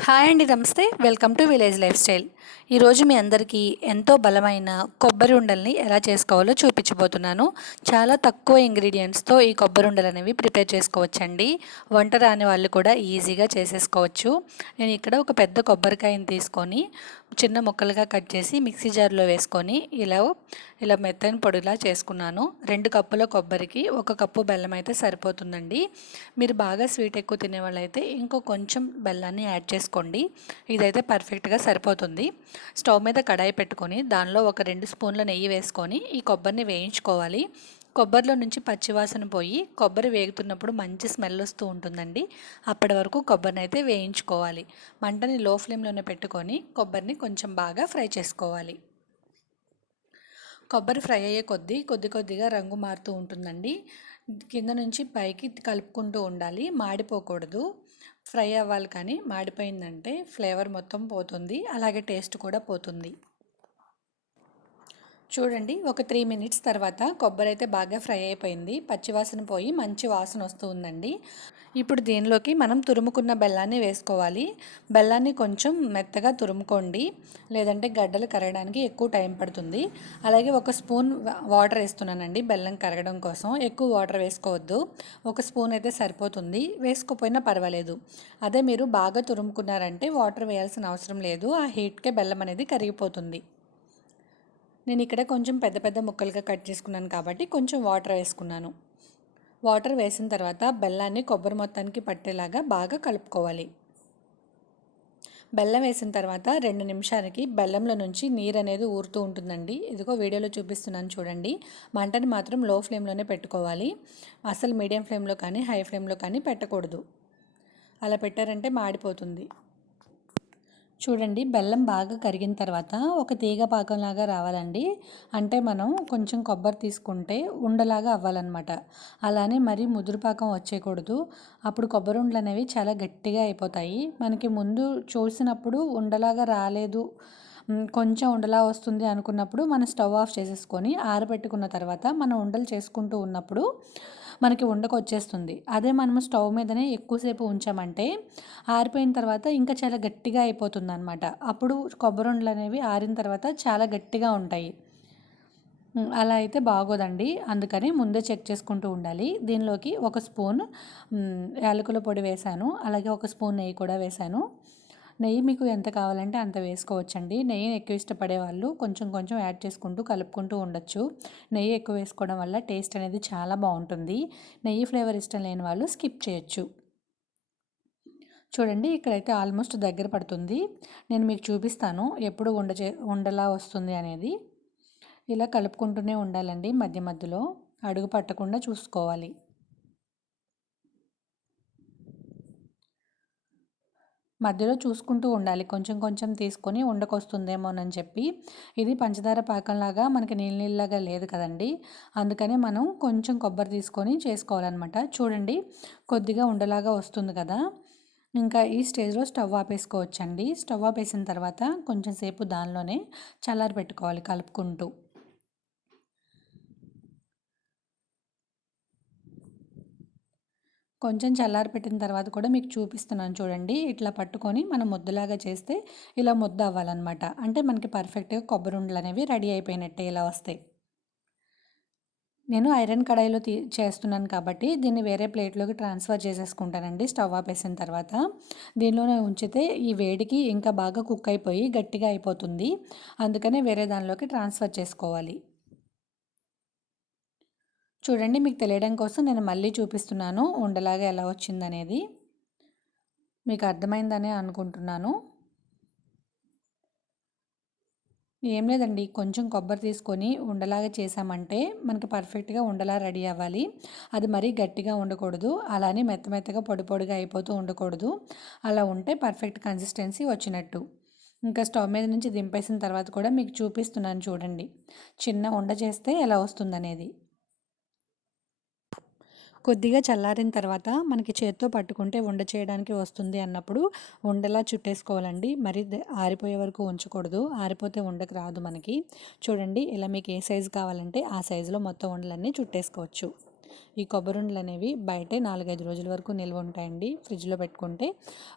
Hi అండి నమస్తే. Welcome to village lifestyle. ఈరోజు మీ అందరికీ ఎంతో బలమైన కొబ్బరి ఉండల్ని ఎలా చేసుకోవాలో చూపించబోతున్నాను. చాలా తక్కువ ఇంగ్రీడియంట్స్తో ఈ కొబ్బరి ఉండలు అనేవి ప్రిపేర్ చేసుకోవచ్చండి. వంట రాని వాళ్ళు కూడా ఈజీగా చేసేసుకోవచ్చు. నేను ఇక్కడ ఒక పెద్ద కొబ్బరికాయని తీసుకొని చిన్న ముక్కలుగా కట్ చేసి మిక్సీ జార్లో వేసుకొని ఇలా ఇలా మెత్తని పొడిలా చేసుకున్నాను. రెండు కప్పుల కొబ్బరికి ఒక కప్పు బెల్లం అయితే సరిపోతుందండి. మీరు బాగా స్వీట్ ఎక్కువ తినేవాళ్ళైతే ఇంకో కొంచెం బెల్లాన్ని యాడ్ చేసుకోండి. ఇదైతే పర్ఫెక్ట్గా సరిపోతుంది. స్టవ్ మీద కడాయి పెట్టుకొని దానిలో ఒక రెండు స్పూన్ల నెయ్యి వేసుకొని ఈ కొబ్బరిని వేయించుకోవాలి. కొబ్బరిలో నుంచి పచ్చివాసన పోయి కొబ్బరి వేగుతున్నప్పుడు మంచి స్మెల్ వస్తూ ఉంటుందండి. అప్పటి వరకు కొబ్బరిని అయితే వేయించుకోవాలి. మంటని లో ఫ్లేమ్లోనే పెట్టుకొని కొబ్బరిని కొంచెం బాగా ఫ్రై చేసుకోవాలి. కొబ్బరి ఫ్రై అయ్యే కొద్దీ కొద్ది కొద్దిగా రంగు మారుతూ ఉంటుందండి. కింద నుంచి పైకి కలుపుకుంటూ ఉండాలి. మాడిపోకూడదు. ఫ్రై అవ్వాలి కానీ మాడిపోయిందంటే ఫ్లేవర్ మొత్తం పోతుంది. అలాగే టేస్ట్ కూడా పోతుంది. చూడండి ఒక త్రీ మినిట్స్ తర్వాత కొబ్బరి అయితే బాగా ఫ్రై అయిపోయింది. పచ్చివాసన పోయి మంచి వాసన వస్తూ ఉందండి ఇప్పుడు దీనిలోకి మనం తురుముకున్న బెల్లాన్ని వేసుకోవాలి. బెల్లాన్ని కొంచెం మెత్తగా తురుముకోండి. లేదంటే గడ్డలు కరగడానికి ఎక్కువ టైం పడుతుంది. అలాగే ఒక స్పూన్ వాటర్ వేస్తున్నానండి బెల్లం కరగడం కోసం. ఎక్కువ వాటర్ వేసుకోవద్దు. ఒక స్పూన్ అయితే సరిపోతుంది. వేసుకోపోయినా పర్వాలేదు. అదే మీరు బాగా తురుముకున్నారంటే వాటర్ వేయాల్సిన అవసరం లేదు. ఆ హీట్కే బెల్లం అనేది కరిగిపోతుంది. నేను ఇక్కడ కొంచెం పెద్ద పెద్ద ముక్కలుగా కట్ చేసుకున్నాను కాబట్టి కొంచెం వాటర్ వేసుకున్నాను. వాటర్ వేసిన తర్వాత బెల్లాన్ని కొబ్బరి మొత్తానికి పట్టేలాగా బాగా కలుపుకోవాలి. బెల్లం వేసిన తర్వాత రెండు నిమిషాలకి బెల్లంలో నుంచి నీరు అనేది ఊరుతూ ఉంటుందండి. ఇదిగో వీడియోలో చూపిస్తున్నాను చూడండి. మంటని మాత్రం లో ఫ్లేమ్లోనే పెట్టుకోవాలి. అసలు మీడియం ఫ్లేమ్లో కానీ హై ఫ్లేమ్లో కానీ పెట్టకూడదు. అలా పెట్టారంటే మాడిపోతుంది. చూడండి బెల్లం బాగా కరిగిన తర్వాత ఒక తీగ పాకంలాగా రావాలండి. అంటే మనం కొంచెం కొబ్బరి తీసుకుంటే ఉండలాగా అవ్వాలన్నమాట. అలానే మరీ ముదురు పాకం వచ్చేయకూడదు. అప్పుడు కొబ్బరి ఉండలు అనేవి చాలా గట్టిగా అయిపోతాయి. మనకి ముందు చూసినప్పుడు ఉండలాగా రాలేదు కొంచెం ఉండలా వస్తుంది అనుకున్నప్పుడు మనం స్టవ్ ఆఫ్ చేసేసుకొని ఆరబెట్టుకున్న తర్వాత మనం ఉండలు చేసుకుంటూ ఉన్నప్పుడు మనకి ఉండకు వచ్చేస్తుంది. అదే మనము స్టవ్ మీదనే ఎక్కువసేపు ఉంచామంటే ఆరిపోయిన తర్వాత ఇంకా చాలా గట్టిగా అయిపోతుంది అనమాట అప్పుడు కొబ్బరి ఉండలు అనేవి ఆరిన తర్వాత చాలా గట్టిగా ఉంటాయి. అలా అయితే బాగోదండి. అందుకని ముందే చెక్ చేసుకుంటూ ఉండాలి. దీనిలోకి ఒక స్పూన్ యాలకుల పొడి వేశాను. అలాగే ఒక స్పూన్ నెయ్యి కూడా వేశాను. నెయ్యి మీకు ఎంత కావాలంటే అంత వేసుకోవచ్చండి. నెయ్యి ఎక్కువ ఇష్టపడే వాళ్ళు కొంచెం కొంచెం యాడ్ చేసుకుంటూ కలుపుకుంటూ ఉండొచ్చు. నెయ్యి ఎక్కువ వేసుకోవడం వల్ల టేస్ట్ అనేది చాలా బాగుంటుంది. నెయ్యి ఫ్లేవర్ ఇష్టం లేని వాళ్ళు స్కిప్ చేయొచ్చు. చూడండి ఇక్కడైతే ఆల్మోస్ట్ దగ్గర పడుతుంది. నేను మీకు చూపిస్తాను ఎప్పుడు ఉండ ఉండలా వస్తుంది అనేది. ఇలా కలుపుకుంటూనే ఉండాలండి మధ్య మధ్యలో. అడుగు పట్టకుండా చూసుకోవాలి. మధ్యలో చూసుకుంటూ ఉండాలి. కొంచెం కొంచెం తీసుకొని ఉండకొస్తుందేమోనని చెప్పి. ఇది పంచదార పాకంలాగా మనకి నీళ్ళ నీళ్ళలాగా లేదు కదండి. అందుకని మనం కొంచెం కొబ్బరి తీసుకొని చేసుకోవాలన్నమాట. చూడండి కొద్దిగా ఉండలాగా వస్తుంది కదా. ఇంకా ఈ స్టేజ్లో స్టవ్ ఆపేసుకోవచ్చండి. స్టవ్ ఆపేసిన తర్వాత కొంచెం సేపు దానిలోనే చల్లారి పెట్టుకోవాలి కలుపుకుంటూ. కొంచెం చల్లారి పెట్టిన తర్వాత కూడా మీకు చూపిస్తున్నాను చూడండి. ఇట్లా పట్టుకొని మనం ముద్దలాగా చేస్తే ఇలా ముద్ద అవ్వాలన్నమాట. అంటే మనకి పర్ఫెక్ట్గా కొబ్బరి ఉండలు అనేవి రెడీ అయిపోయినట్టే ఇలా వస్తాయి. నేను ఐరన్ కడాయిలో తీ చేస్తున్నాను కాబట్టి దీన్ని వేరే ప్లేట్లోకి ట్రాన్స్ఫర్ చేసేసుకుంటానండి స్టవ్ ఆపేసిన తర్వాత. దీనిలోనే ఉంచితే ఈ వేడికి ఇంకా బాగా కుక్ అయిపోయి గట్టిగా అయిపోతుంది. అందుకనే వేరే దానిలోకి ట్రాన్స్ఫర్ చేసుకోవాలి. చూడండి మీకు తెలియడం కోసం నేను మళ్ళీ చూపిస్తున్నాను ఉండలాగా ఎలా వచ్చిందనేది. మీకు అర్థమైందనే అనుకుంటున్నాను. ఏం లేదండి కొంచెం కొబ్బరి తీసుకొని ఉండలాగా చేసామంటే మనకి పర్ఫెక్ట్గా ఉండలా రెడీ అవ్వాలి. అది మరీ గట్టిగా ఉండకూడదు అలానే మెత్త మెత్తగా పొడి పొడిగా అయిపోతూ ఉండకూడదు. అలా ఉంటే పర్ఫెక్ట్ కన్సిస్టెన్సీ వచ్చినట్టు. ఇంకా స్టవ్ మీద నుంచి దింపేసిన తర్వాత కూడా మీకు చూపిస్తున్నాను చూడండి. చిన్న ఉండ చేస్తే ఎలా వస్తుందనేది. కొద్దిగా చల్లారిన తర్వాత మనకి చేత్తో పట్టుకుంటే వండ చేయడానికి వస్తుంది అన్నప్పుడు ఉండలా చుట్టేసుకోవాలండి. మరి ఆరిపోయే వరకు ఉంచకూడదు. ఆరిపోతే ఉండకు రాదు మనకి. చూడండి ఇలా మీకు ఏ సైజు కావాలంటే ఆ సైజులో మొత్తం ఉండలన్నీ చుట్టేసుకోవచ్చు. ఈ కొబ్బరిండలు అనేవి బయటే నాలుగైదు రోజుల వరకు నిల్వ ఉంటాయండి. ఫ్రిడ్జ్లో పెట్టుకుంటే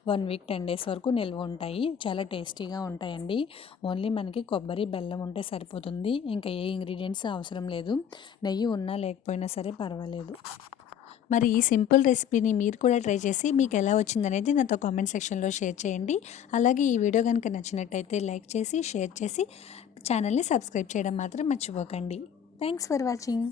వన్ వీక్ టెన్ డేస్ వరకు నిల్వ ఉంటాయి. చాలా టేస్టీగా ఉంటాయండి. ఓన్లీ మనకి కొబ్బరి బెల్లం ఉంటే సరిపోతుంది. ఇంకా ఏ ఇంగ్రీడియంట్స్ అవసరం లేదు. నెయ్యి ఉన్నా లేకపోయినా సరే పర్వాలేదు. మరి ఈ సింపుల్ రెసిపీని మీరు కూడా ట్రై చేసి మీకు ఎలా వచ్చిందనేది నాతో కామెంట్ సెక్షన్లో షేర్ చేయండి. అలాగే ఈ వీడియో కనుక నచ్చినట్టయితే లైక్ చేసి షేర్ చేసి ఛానల్ని సబ్స్క్రైబ్ చేయడం మాత్రం మర్చిపోకండి. Thanks for watching.